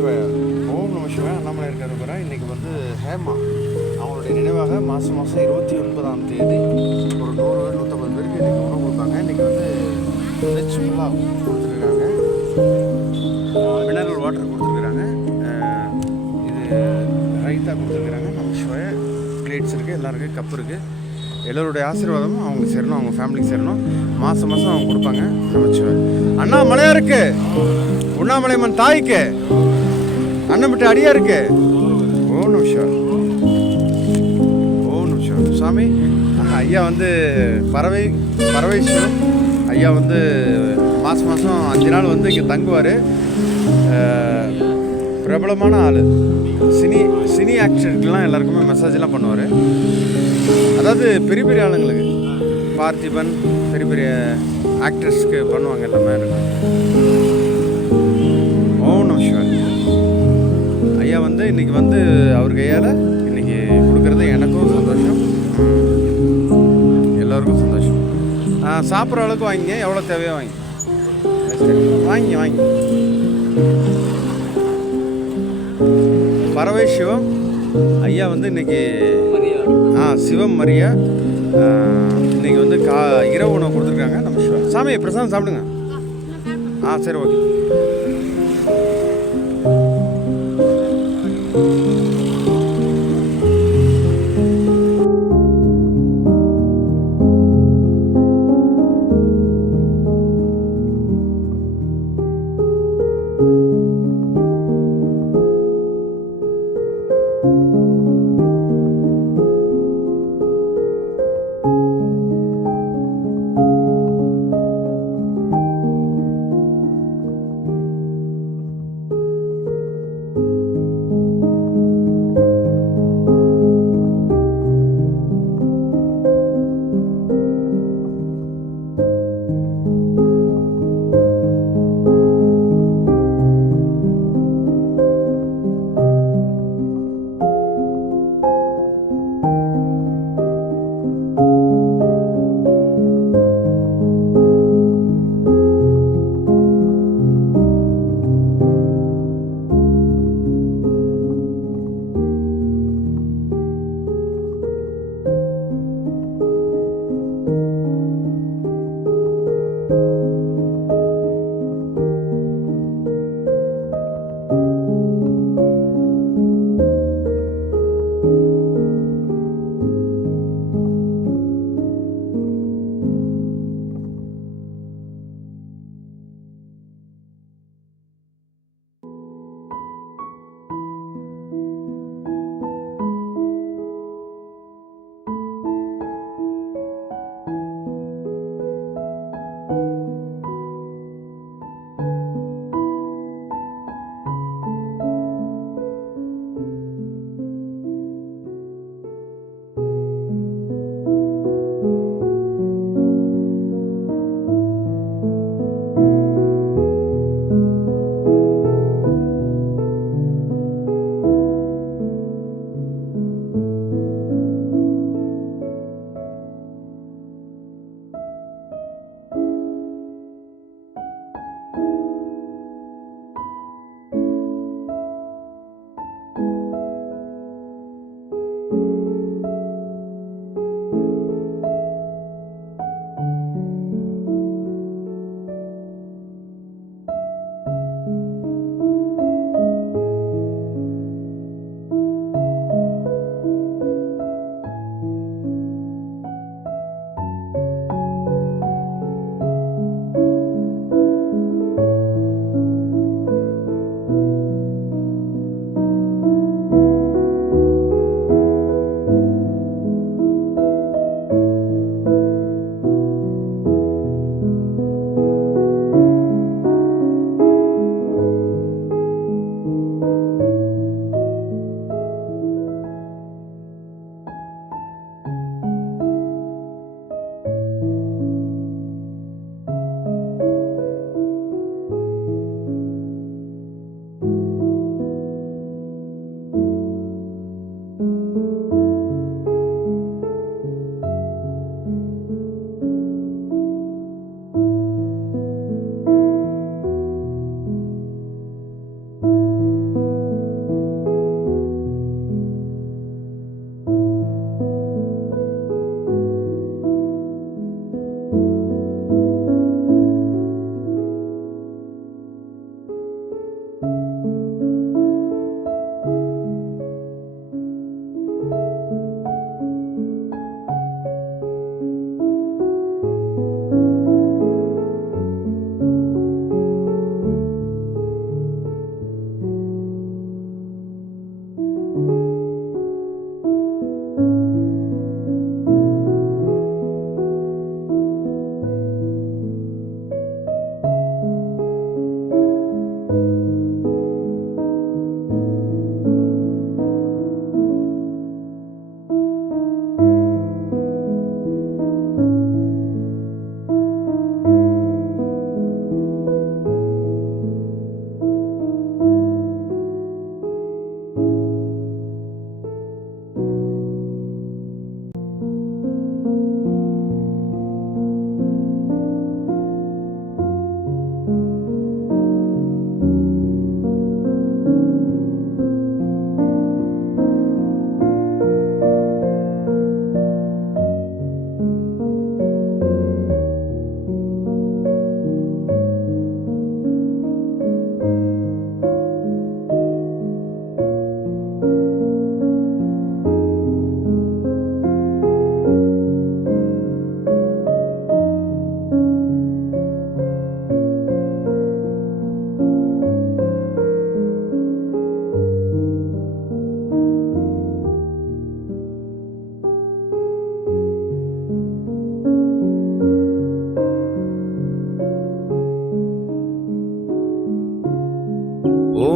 சிவாயா. ஓம் நம சிவாயா. அண்ணாமலை இருக்கிற இன்றைக்கி வந்து ஹேமா அவங்களுடைய நினைவாக மாதம் 29ஆம் தேதி ஒரு 100-150 பேருக்கு இன்றைக்கி உணவு கொடுத்தாங்க. இன்றைக்கி வந்து வெஜ் புலாவ் கொடுத்துருக்காங்க, மினரல் வாட்டர் கொடுத்துருக்குறாங்க, இது ரைத்தா கொடுத்துருக்குறாங்க. நம சிவாயா. பிளேட்ஸ் இருக்குது, எல்லாருக்கும் கப் இருக்குது. எல்லோருடைய ஆசீர்வாதமும் அவங்களுக்கு சேரணும், அவங்க ஃபேமிலிக்கு சேரணும். மாதம் அவங்க கொடுப்பாங்க. நமச்சிவாய். அண்ணா மலையா இருக்கு, உண்ணாமலையம்மன் தாய்க்கு அண்ணன் விட்டு அடியா இருக்கு. ஓ நிமிஷம், ஓ நிமிஷம் சாமி. ஐயா வந்து பறவைஸ்வரம் ஐயா வந்து மாதம் 5 நாள் வந்து இங்கே தங்குவார். பிரபலமான ஆள், சினி ஆக்டருக்கெலாம் எல்லாருக்குமே மெசேஜெலாம் பண்ணுவார். அதாவது பெரிய பெரிய ஆளுங்களுக்கு, பார்த்திபன் பெரிய பெரிய ஆக்ட்ரஸ்க்கு பண்ணுவாங்க எல்லாமே இருக்கும். ஓம் நம சிவாய். ஐயா வந்து இன்றைக்கி வந்து அவர் கையால் இன்றைக்கி கொடுக்குறது எனக்கும் சந்தோஷம், எல்லோருக்கும் சந்தோஷம். சாப்பிட்ற அளவுக்கு வாங்கிங்க, எவ்வளோ தேவையோ வாங்கி பறவை சிவம் ஐயா வந்து இன்றைக்கி சிவம் மரியா இன்றைக்கி வந்து இரவு உணவு கொடுத்துருக்காங்க. நம்ம சிவா சாமி பிரசாதம் சாப்பிடுங்க. சரி, ஓகே.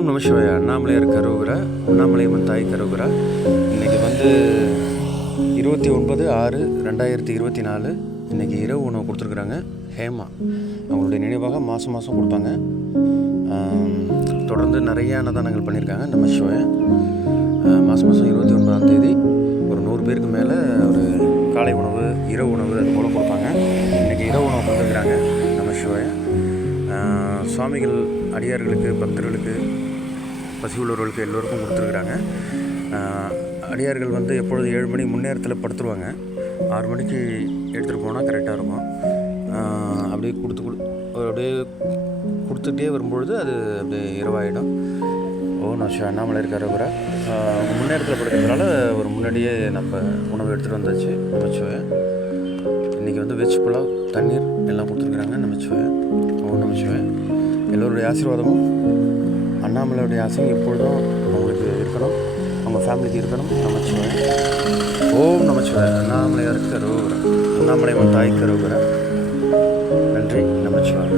ஓம் நம சிவாய. அண்ணாமலையார் கரோகரா, அண்ணாமலையம்மன் தாய் கரோகரா. இன்றைக்கி வந்து 29/6/2024. இன்றைக்கி இரவு உணவு கொடுத்துருக்குறாங்க. ஹேமா அவங்களுடைய நினைவாக மாதம் மாதம் கொடுப்பாங்க. தொடர்ந்து நிறைய அன்னதானங்கள் பண்ணியிருக்காங்க. நம சிவாய. மாதம் மாதம் 29ஆம் தேதி ஒரு 100 பேருக்கு மேலே ஒரு காலை உணவு, இரவு உணவு அது போல் கொடுப்பாங்க. இன்றைக்கி இரவு உணவு கொடுத்துருக்குறாங்க. நம சிவாய. சுவாமிகள் அடியார்களுக்கு, பக்தர்களுக்கு, பசி உள்ளவர்களுக்கு எல்லோருக்கும் கொடுத்துருக்குறாங்க. அடியார்கள் வந்து எப்பொழுது 7 மணி முன்னேரத்தில் படுத்துருவாங்க. 6 மணிக்கு எடுத்துகிட்டு போனால் கரெக்டாக இருக்கும். அப்படியே அப்படியே கொடுத்துட்டே வரும்பொழுது அது அப்படியே இரவாயிடும். நான் அண்ணாமலையார் கரோகரா. முன்னேரத்தில் படுக்கிறதுனால ஒரு முன்னாடியே நம்ம உணவு எடுத்துகிட்டு வந்தாச்சு. நமச்சிவாய. இன்றைக்கி வந்து வெஜ் புலாவ், தண்ணீர் எல்லாம் கொடுத்துருக்குறாங்க. நமச்சிவாய. நமச்சிவாய. எல்லோருடைய ஆசீர்வாதமும் அண்ணாமலையுடைய ஆசையும் எப்பொழுதும் அவங்களுக்கு இருக்கணும், அவங்க ஃபேமிலிக்கு இருக்கணும். நமச்சிவாய. ஓம் நமச்சிவாய. அண்ணாமலையார் கரோகரா, அண்ணாமலையம்மன் தாய் கரோகரா. நன்றி. நமச்சிவாய.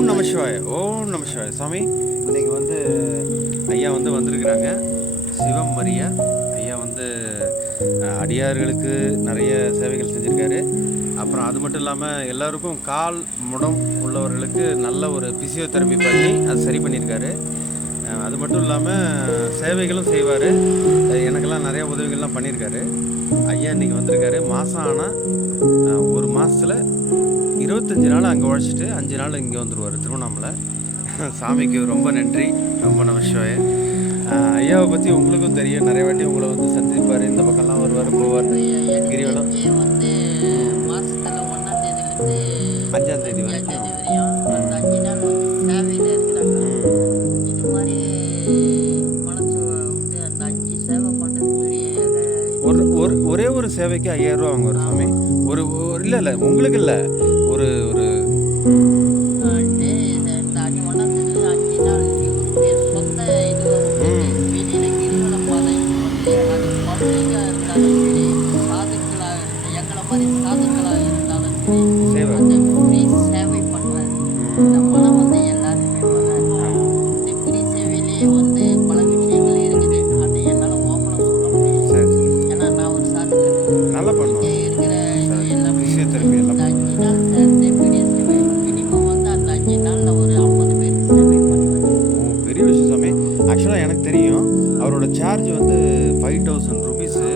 ஓம் நம சிவாய, ஓம் நம சிவாய. சாமி இன்றைக்கி வந்து ஐயா வந்து வந்திருக்கிறாங்க. சிவம் மரியா ஐயா வந்து அடியார்களுக்கு நிறைய சேவைகள் செஞ்சுருக்காரு. அப்புறம் அது மட்டும் இல்லாமல் எல்லாருக்கும் கால் முடம் உள்ளவர்களுக்கு நல்ல ஒரு பிசியோதெரப்பி பண்ணி அது சரி பண்ணியிருக்காரு. அது மட்டும் இல்லாமல் சேவைகளும் செய்வார். எனக்கெல்லாம் நிறைய உதவிகள்லாம் பண்ணியிருக்காரு. ஐயா இன்றைக்கி வந்திருக்காரு. மாதம் ஆனால் ஒரு மாதத்தில் 25 நாள் அங்கே உழைச்சிட்டு 5 நாள் இங்கே வந்துடுவார் திருவண்ணாமலை. சாமிக்கு ரொம்ப நன்றி, ரொம்ப நமசிவாய. ஐயாவை பற்றி உங்களுக்கும் தெரியும், நிறைய வாட்டி உங்களை வந்து சந்திப்பார், இந்த பக்கம்லாம் வருவார் போவார். கிரிவலம் வந்து மாசத்துல 1ஆம் தேதியிலிருந்து 5ஆம் தேதி வரைக்கும் அந்த 5 நாள் வந்து சேவையில் இருக்கிறாங்க. இது மாதிரி மனசு வந்து அந்த 5 சேவை பண்ணுறது ஒரே ஒரு சேவைக்கு 5000 ரூபா வாங்குவார் சாமி. ஒரு இல்லை உங்களுக்கு இல்லை, ஒரு ஒரு இந்த 1ஆம் தேதி 5 நாள் இவருடைய சொந்த இது வெளியில கிரிவலம் பாதை வந்து அது பப்ளிக்காக இருந்தாலும் சரி, சாதுக்களாக எங்களை மாதிரி சாதுக்களாக இருந்தாலும் சரி, அந்த ஃப்ரீ சேவை பண்ணுறாரு. இந்த மனம் வந்து எல்லாருமே வராது. இந்த ஃப்ரீ சேவையிலேயே வந்து பல விஷயங்கள் இருக்குது. அதை என்னால் ஓப்பனாக சொல்ல முடியாது. ஏன்னா நான் ஒரு சாதுக்கள் நல்லா பண்ணுவோம். இங்கே இருக்கிற இது எல்லாமே பிசியோதெரப்பி இந்த எல்லாம் 5 நாள் சேர்ந்து பெரிய சேவை மினிமம் வந்து அந்த 5 நாளில் ஒரு 50 பேர் சேவை பண்ணுவார். பெரிய விஷயம் சாமி. ஆக்சுவலாக எனக்கு தெரியும், அவரோட சார்ஜ் வந்து 5000 ருபீஸு.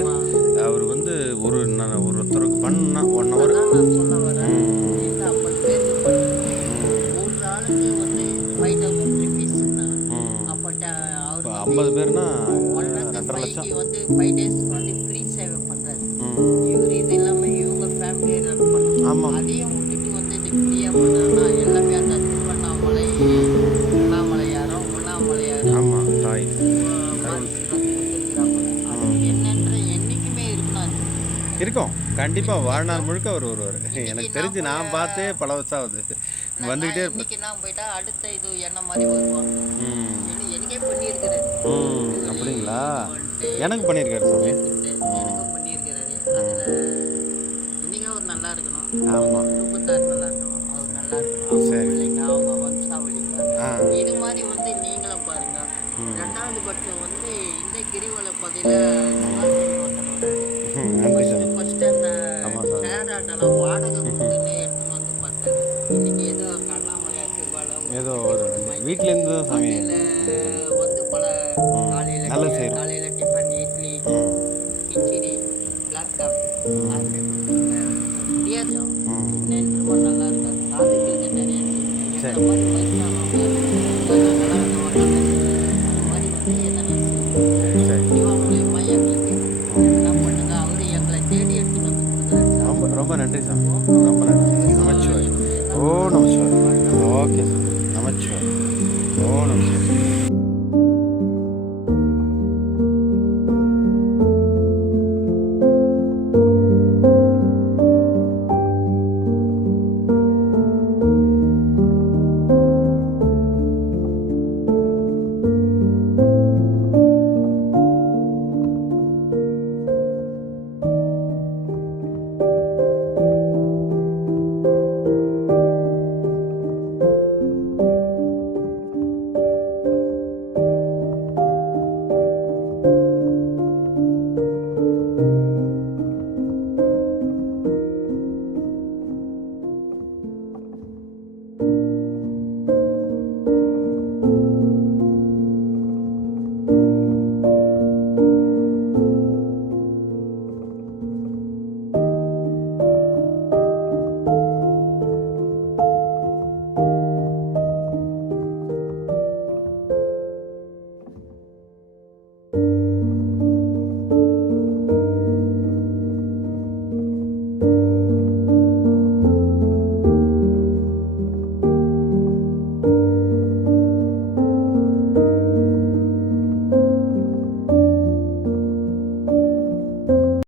அவர் வந்து ஒருத்தருக்கு பண்ண 1 ஹவர். அதான் நான் சொல்ல வரேன். இந்த 50 பேருக்கு பண்ணுறது ஒரு ஆளுக்கு வந்து 5000 ருபீஸ்னா அப்போ அவர் 50 பேர்னா 1.5 2.5 லட்சம். வந்து 5 டேஸ்க்கு வந்து ஃப்ரீ சேவை பண்ணுறாரு. இவர் இது இல்லாமல் இவங்க ஃபேமிலியை ரன் பண்ணணும். ஆமாம். அதையும் விட்டுட்டு வந்து இது ஃப்ரீயாக பண்ணணும்னா எல்லாமே அந்த திருவண்ணாமலை அண்ணாமலையாரோ உண்ணாமலையாரோ ஆமாம் தாய் அது என்னன்ற என்றைக்குமே இருக்கணும். அது இருக்கும், கண்டிப்பாக வாழ்நாள் முழுக்க அவர் வருவார். எனக்கு தெரிஞ்சு நான் பார்த்தே பல வருஷம் ஆகுது, வந்துக்கிட்டே இருப்பேன். இன்னைக்கு நான் போயிட்டா அடுத்த இது என்ன மாதிரி வருவாங்க. எனக்கே பண்ணியிருக்கிறாரு. அப்படிங்களா? எனக்கு பண்ணியிருக்காரு சாமி. எனக்கும் பண்ணியிருக்கிறாரு. அதில் இன்னைக்கு அவர் நல்லா இருக்கணும், ஆமாம். குடும்பத்தார் நல்லா இருக்கணும், அவர் நல்லா இருக்கணும், சரி. பிள்ளைங்க அவங்க வம்சாவளிங்க ஆ இது மாதிரி வந்து நீங்களும் பாருங்க. 2வது பட்சம் வந்து இந்த கிரிவல பதியில் சிவாசாமி ஒருத்தர் நன்றி சாமி. ஃபர்ஸ்ட் அந்த ஆமாம் சாமி. ஷேர் ஆட்டெல்லாம் வாடகை கொடுத்துன்னு எடுத்துன்னு வந்து பார்த்தாரு. இன்னைக்கு ஏதோ கண்ணாமலையார் திருவாளம் ஏதோ ஒரு வீட்டிலேருந்து தான் சாமி